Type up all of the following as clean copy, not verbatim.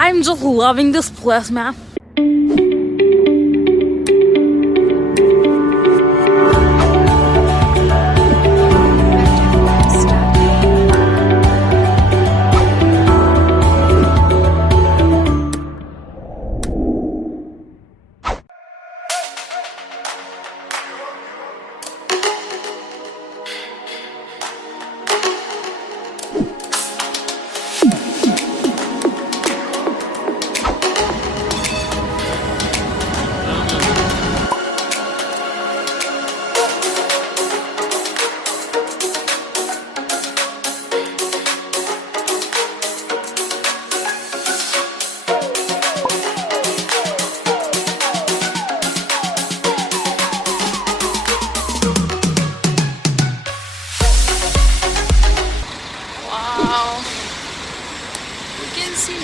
I'm just loving this place, man.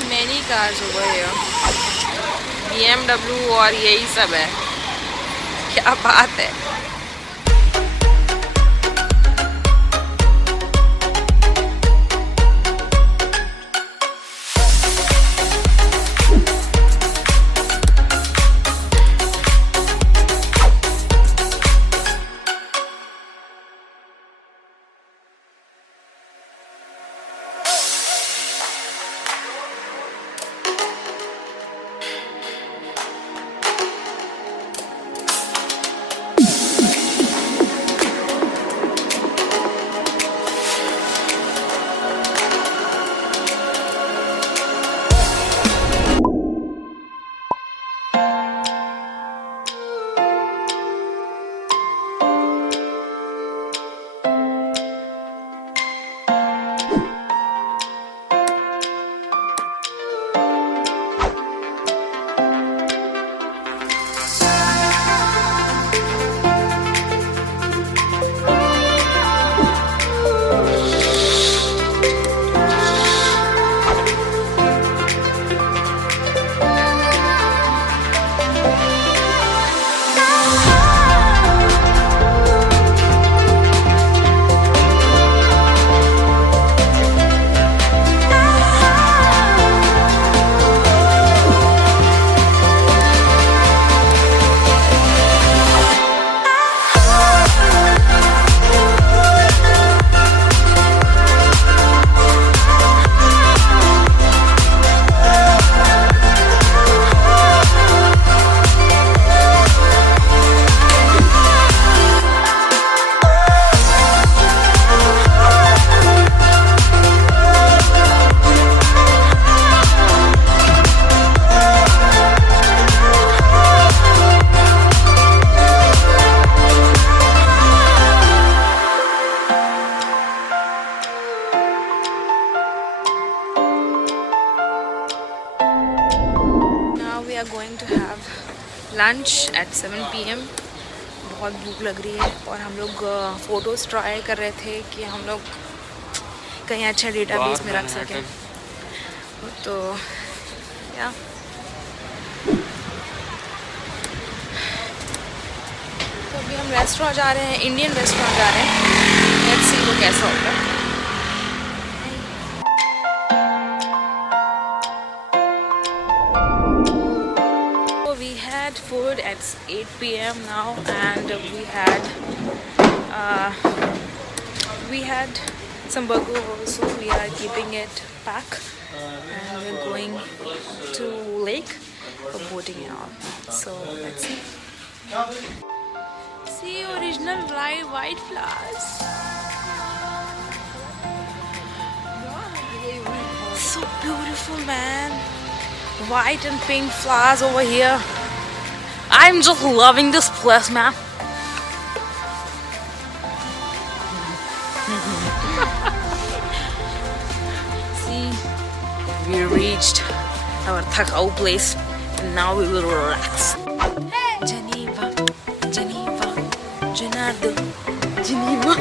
Many cars over here. BMW और यही सब है. क्या बात है. Going to have lunch at 7 PM. बहुत भूख लग रही है और हम लोग फ़ोटोज़ ट्राई कर रहे थे कि हम लोग कहीं अच्छा डेटाबेस में रख सकें. तो या तो अभी हम रेस्टोरेंट जा रहे हैं, इंडियन रेस्टोरेंट जा रहे हैं. लेट्स सी वो कैसा होगा. Food at 8 PM now, and we had some burger also. We are keeping it packed, and we're going to lake for boating and all. So let's see. See original live white flowers. So beautiful, man. White and pink flowers over here. I'm just loving this place, man. See, we reached our 𝙁𝗏 place, and now we will relax. Geneva, Geneva, Geneva.